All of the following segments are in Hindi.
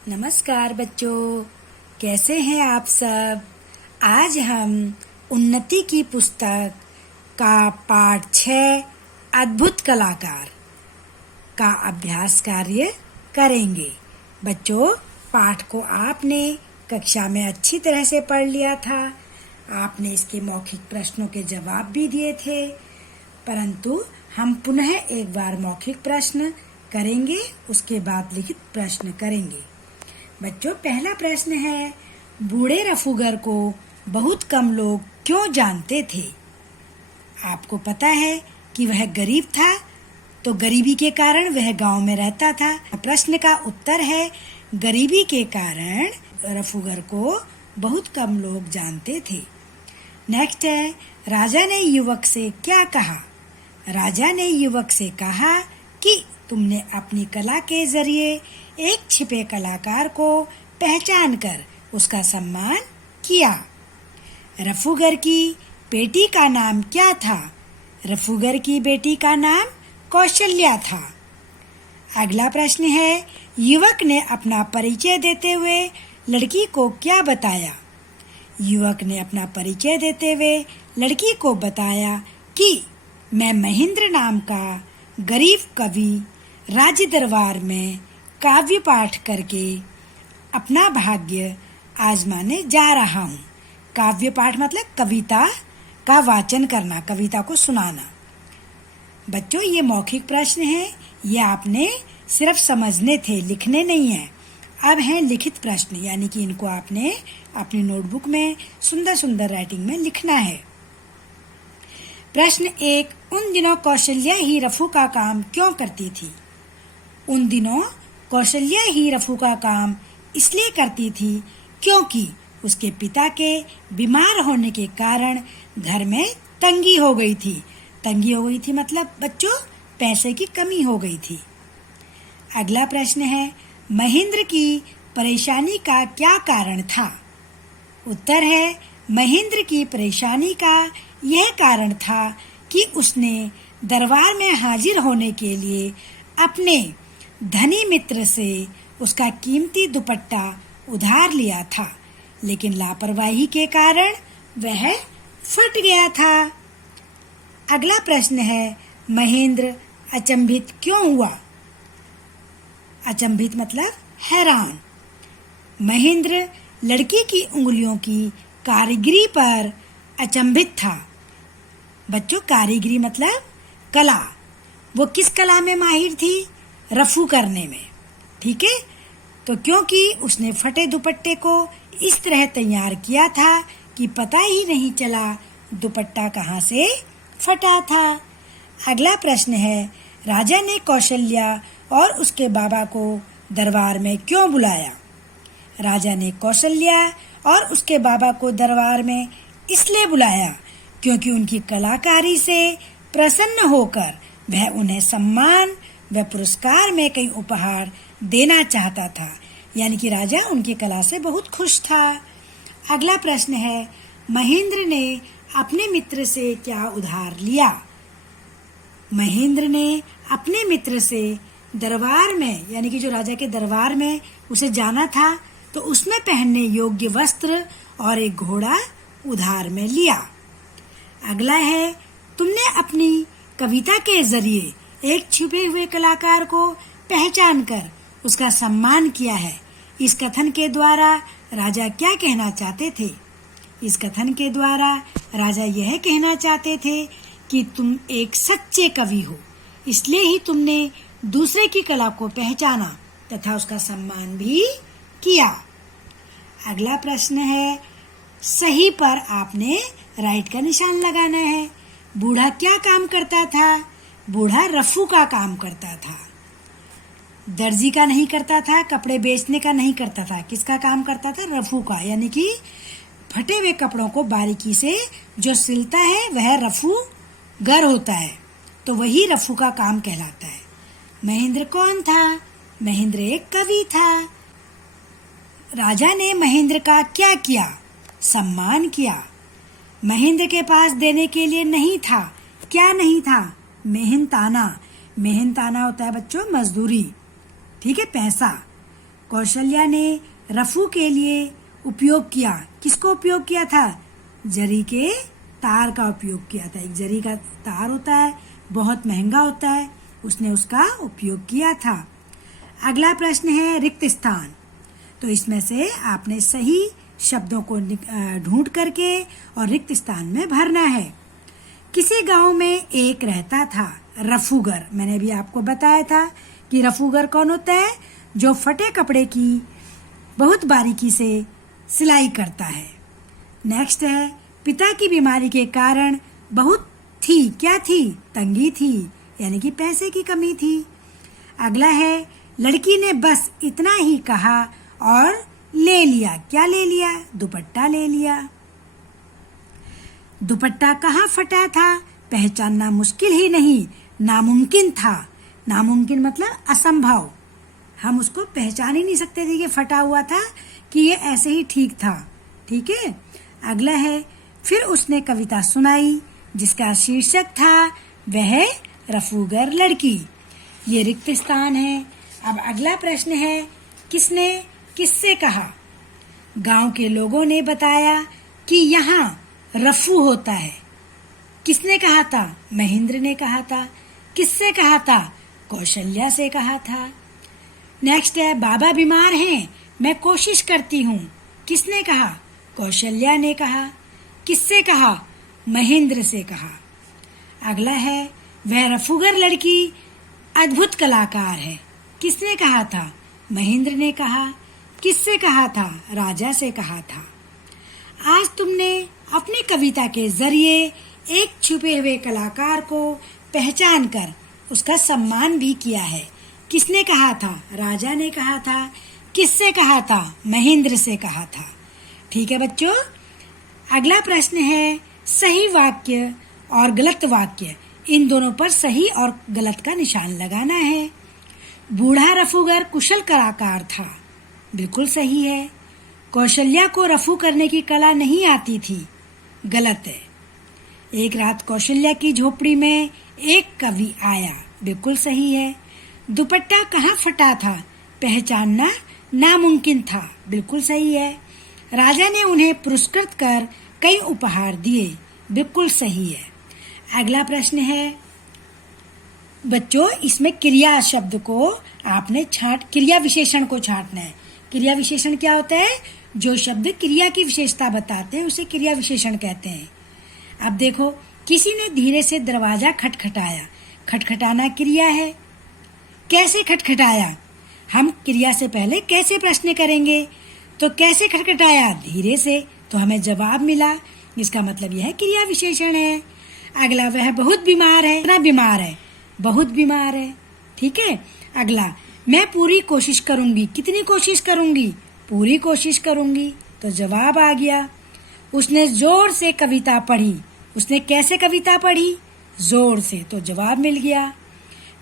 नमस्कार बच्चों, कैसे हैं आप सब। आज हम उन्नति की पुस्तक का पाठ 6 अद्भुत कलाकार का अभ्यास कार्य करेंगे। बच्चों, पाठ को आपने कक्षा में अच्छी तरह से पढ़ लिया था। आपने इसके मौखिक प्रश्नों के जवाब भी दिए थे, परंतु हम पुनः एक बार मौखिक प्रश्न करेंगे, उसके बाद लिखित प्रश्न करेंगे। बच्चों, पहला प्रश्न है, बूढ़े रफूगर को बहुत कम लोग क्यों जानते थे? आपको पता है कि वह गरीब था, तो गरीबी के कारण वह गांव में रहता था। प्रश्न का उत्तर है, गरीबी के कारण रफूगर को बहुत कम लोग जानते थे। नेक्स्ट है, राजा ने युवक से क्या कहा? राजा ने युवक से कहा कि तुमने अपनी कला के जरिए एक छिपे कलाकार को पहचान कर उसका सम्मान किया। रफूगर की बेटी का नाम क्या था? रफूगर की बेटी का नाम कौशल्या था। अगला प्रश्न है, युवक ने अपना परिचय देते हुए लड़की को क्या बताया? युवक ने अपना परिचय देते हुए लड़की को बताया कि मैं महेंद्र नाम का गरीब कवि राज दरबार में काव्य पाठ करके अपना भाग्य आजमाने जा रहा हूँ। काव्य पाठ मतलब कविता का वाचन करना, कविता को सुनाना। बच्चों, ये मौखिक प्रश्न है, ये आपने सिर्फ समझने थे, लिखने नहीं है। अब हैं लिखित प्रश्न, यानी कि इनको आपने अपनी नोटबुक में सुंदर सुंदर राइटिंग में लिखना है। प्रश्न 1, उन दिनों कौशल्या ही रफू का काम क्यों करती थी? उन दिनों कौशल्या ही रफू का काम इसलिए करती थी क्योंकि उसके पिता के बीमार होने के कारण घर में तंगी हो गई थी। तंगी हो गई थी मतलब बच्चों, पैसे की कमी हो गई थी। अगला प्रश्न है, महेंद्र की परेशानी का क्या कारण था? उत्तर है, महेंद्र की परेशानी का यह कारण था कि उसने दरबार में हाजिर होने के लिए अपने धनी मित्र से उसका कीमती दुपट्टा उधार लिया था, लेकिन लापरवाही के कारण वह फट गया था। अगला प्रश्न है, महेंद्र अचंभित क्यों हुआ? अचंभित मतलब हैरान। महेंद्र लड़की की उंगलियों की कारीगरी पर अचंभित था। बच्चों, कारीगरी मतलब कला। वो किस कला में माहिर थी? रफू करने में। ठीक है, तो क्योंकि उसने फटे दुपट्टे को इस तरह तैयार किया था कि पता ही नहीं चला दुपट्टा कहाँ से फटा था। अगला प्रश्न है, राजा ने कौशल्या और उसके बाबा को दरबार में क्यों बुलाया? राजा ने कौशल्या और उसके बाबा को दरबार में इसलिए बुलाया क्योंकि उनकी कलाकारी से प्रसन्न होकर वह उन्हें सम्मान व पुरस्कार में कई उपहार देना चाहता था, यानी कि राजा उनकी कला से बहुत खुश था। अगला प्रश्न है, महेंद्र ने अपने मित्र से क्या उधार लिया? महेंद्र ने अपने मित्र से दरबार में, यानी कि जो राजा के दरबार में उसे जाना था, तो उसमें पहनने योग्य वस्त्र और एक घोड़ा उधार में लिया। अगला है, तुमने अपनी कविता के जरिए एक छुपे हुए कलाकार को पहचान कर उसका सम्मान किया है। इस कथन के द्वारा राजा क्या कहना चाहते थे? इस कथन के द्वारा राजा यह कहना चाहते थे कि तुम एक सच्चे कवि हो, इसलिए ही तुमने दूसरे की कला को पहचाना तथा उसका सम्मान भी किया। अगला प्रश्न है, सही पर आपने राइट का निशान लगाना है। बूढ़ा क्या काम करता था? बूढ़ा रफू का काम करता था। दर्जी का नहीं करता था, कपड़े बेचने का नहीं करता था। किसका काम करता था? रफू का, यानी कि फटे हुए कपड़ों को बारीकी से जो सिलता है वह रफूगर होता है, तो वही रफू का काम कहलाता है। महेंद्र कौन था? महेंद्र एक कवि था। राजा ने महेंद्र का क्या किया? सम्मान किया। महेंद्र के पास देने के लिए नहीं था। क्या नहीं था? मेहनताना। मेहनताना होता है बच्चों मजदूरी, ठीक है, पैसा। कौशल्या ने रफू के लिए उपयोग किया। किसको उपयोग किया था? जरी के तार का उपयोग किया था। एक जरी का तार होता है, बहुत महंगा होता है, उसने उसका उपयोग किया था। अगला प्रश्न है रिक्त स्थान। तो इसमें से आपने सही शब्दों को ढूंढ करके और रिक्त स्थान में भरना है। किसी गांव में एक रहता था रफूगर। मैंने भी आपको बताया था कि रफूगर कौन होता है? जो फटे कपड़े की बहुत बारीकी से सिलाई करता है। नेक्स्ट है पिता की बीमारी के कारण बहुत थी। क्या थी? तंगी थी, यानी कि पैसे की कमी थी। अगला है लड़की ने बस इतना ही कहा और ले लिया। क्या ले लिया? दुपट्टा ले लिया। दुपट्टा कहाँ फटा था? पहचानना मुश्किल ही नहीं, नामुमकिन था। नामुमकिन मतलब असंभव। हम उसको पहचान ही नहीं सकते थे कि फटा हुआ था, कि ये ऐसे ही ठीक था। ठीक है। अगला है फिर उसने कविता सुनाई जिसका शीर्षक था वह रफूगर लड़की। ये रिक्त स्थान है। अब अगला प्रश्न है किसने किससे कहा? गांव के लोगों ने बताया कि यहाँ रफू होता है। किसने कहा था? महेंद्र ने कहा था। किससे कहा था? कौशल्या से कहा था। नेक्स्ट है बाबा बीमार हैं, मैं कोशिश करती हूँ। किसने कहा? कौशल्या ने कहा। किससे कहा? महेंद्र से कहा। अगला है वह रफूगर लड़की अद्भुत कलाकार है। किसने कहा था? महेंद्र ने कहा। किससे कहा था? राजा से कहा था। आज तुमने अपनी कविता के जरिए एक छुपे हुए कलाकार को पहचान कर उसका सम्मान भी किया है। किसने कहा था? राजा ने कहा था। किससे कहा था? महेंद्र से कहा था। ठीक है बच्चों। अगला प्रश्न है सही वाक्य और गलत वाक्य, इन दोनों पर सही और गलत का निशान लगाना है। बूढ़ा रफूगर कुशल कलाकार था, बिल्कुल सही है। कौशल्या को रफू करने की कला नहीं आती थी, गलत है। एक रात कौशल्या की झोपड़ी में एक कवि आया, बिल्कुल सही है। दुपट्टा कहाँ फटा था? पहचानना नामुमकिन था, बिल्कुल सही है। राजा ने उन्हें पुरस्कृत कर कई उपहार दिए, बिल्कुल सही है। अगला प्रश्न है बच्चों, इसमें क्रिया शब्द को आपने क्रिया विशेषण को छांटना है। क्रिया विशेषण क्या होता है? जो शब्द क्रिया की विशेषता बताते हैं उसे क्रिया विशेषण कहते हैं। अब देखो, किसी ने धीरे से दरवाजा खटखटाया। खटखटाना क्रिया है। कैसे खटखटाया? हम क्रिया से पहले कैसे प्रश्न करेंगे? तो कैसे खटखटाया? धीरे से, तो हमें जवाब मिला। इसका मतलब यह है क्रिया विशेषण है। अगला वह बहुत बीमार है। कितना बीमार है? बहुत बीमार है। ठीक है। अगला मैं पूरी कोशिश करूंगी। कितनी कोशिश करूंगी? पूरी कोशिश करूंगी, तो जवाब आ गया। उसने जोर से कविता पढ़ी। उसने कैसे कविता पढ़ी? जोर से, तो जवाब मिल गया।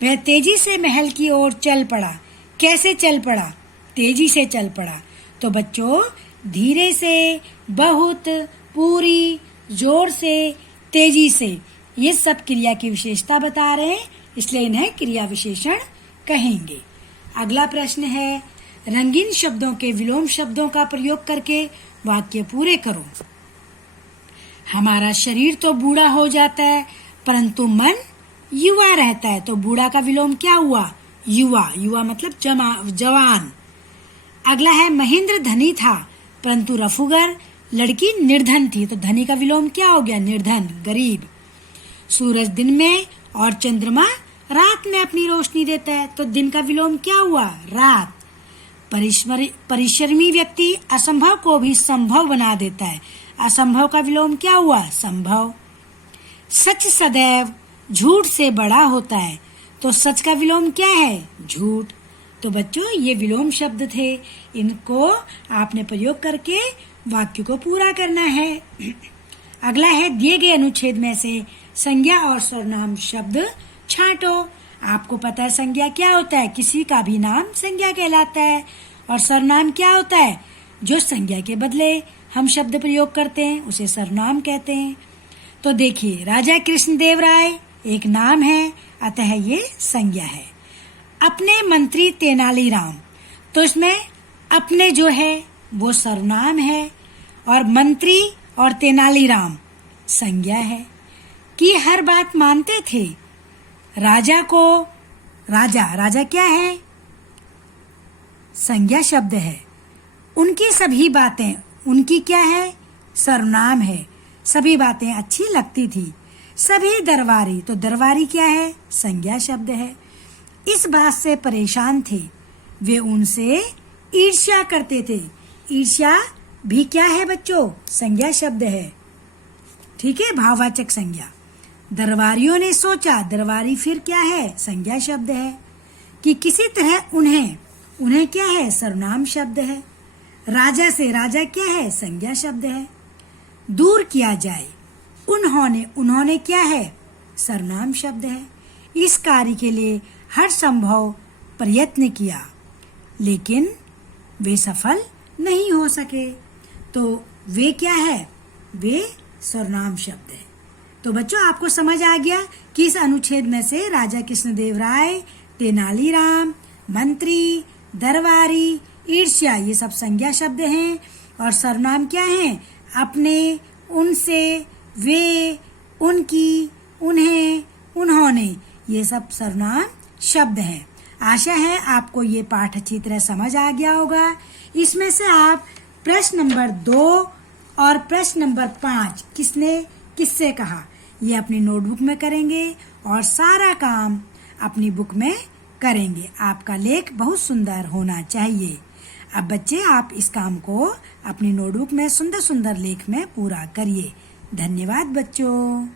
वह तेजी से महल की ओर चल पड़ा। कैसे चल पड़ा? तेजी से चल पड़ा। तो बच्चों, धीरे से, बहुत, पूरी, जोर से, तेजी से, ये सब क्रिया की विशेषता बता रहे हैं, इसलिए इन्हें क्रिया विशेषण कहेंगे। अगला प्रश्न है रंगीन शब्दों के विलोम शब्दों का प्रयोग करके वाक्य पूरे करो। हमारा शरीर तो बूढ़ा हो जाता है परंतु मन युवा रहता है। तो बूढ़ा का विलोम क्या हुआ? युवा। युवा मतलब जवान। अगला है महेंद्र धनी था परंतु रफूगर लड़की निर्धन थी। तो धनी का विलोम क्या हो गया? निर्धन, गरीब। सूरज दिन में और चंद्रमा रात में अपनी रोशनी देता है। तो दिन का विलोम क्या हुआ? रात। परिश्रमी व्यक्ति असंभव को भी संभव बना देता है। असंभव का विलोम क्या हुआ? संभव। सच सदैव झूठ से बड़ा होता है। तो सच का विलोम क्या है? झूठ। तो बच्चों, ये विलोम शब्द थे, इनको आपने प्रयोग करके वाक्य को पूरा करना है। अगला है दिए गए अनुच्छेद में से संज्ञा और सर्वनाम शब्द छांटो। आपको पता है संज्ञा क्या होता है? किसी का भी नाम संज्ञा कहलाता है। और सर्वनाम क्या होता है? जो संज्ञा के बदले हम शब्द प्रयोग करते हैं उसे सर्वनाम कहते हैं। तो देखिए, राजा कृष्णदेव राय एक नाम है, अतः ये संज्ञा है। अपने मंत्री तेनालीराम, तो इसमें अपने जो है वो सर्वनाम है और मंत्री और तेनालीराम संज्ञा है। कि हर बात मानते थे। राजा को राजा क्या है? संज्ञा शब्द है। उनकी सभी बातें, उनकी क्या है? सर्वनाम है। सभी बातें अच्छी लगती थी। सभी दरबारी, तो दरबारी क्या है? संज्ञा शब्द है। इस बात से परेशान थे, वे उनसे ईर्ष्या करते थे। ईर्ष्या भी क्या है बच्चों? संज्ञा शब्द है। ठीक है, भाववाचक संज्ञा। दरबारियों ने सोचा, दरबारी फिर क्या है? संज्ञा शब्द है। कि किसी तरह उन्हें क्या है? सर्वनाम शब्द है। राजा से, राजा क्या है? संज्ञा शब्द है। दूर किया जाए, उन्होंने क्या है? सर्वनाम शब्द है। इस कार्य के लिए हर संभव प्रयत्न किया, लेकिन वे सफल नहीं हो सके। तो वे क्या है? वे सर्वनाम शब्द है। तो बच्चों, आपको समझ आ गया कि इस अनुच्छेद में से राजा कृष्णदेव राय, तेनालीराम, मंत्री, दरबारी, ईर्ष्या ये सब संज्ञा शब्द हैं। और सर्वनाम क्या हैं? अपने, उनसे, वे, उनकी, उन्हें, उन्होंने, ये सब सर्वनाम शब्द हैं। आशा है आपको ये पाठ अच्छी तरह समझ आ गया होगा। इसमें से आप प्रश्न नंबर 2 और प्रश्न नंबर 5 किससे कहा, ये अपनी नोटबुक में करेंगे और सारा काम अपनी बुक में करेंगे। आपका लेख बहुत सुंदर होना चाहिए। अब बच्चे, आप इस काम को अपनी नोटबुक में सुंदर सुंदर लेख में पूरा करिए। धन्यवाद बच्चों।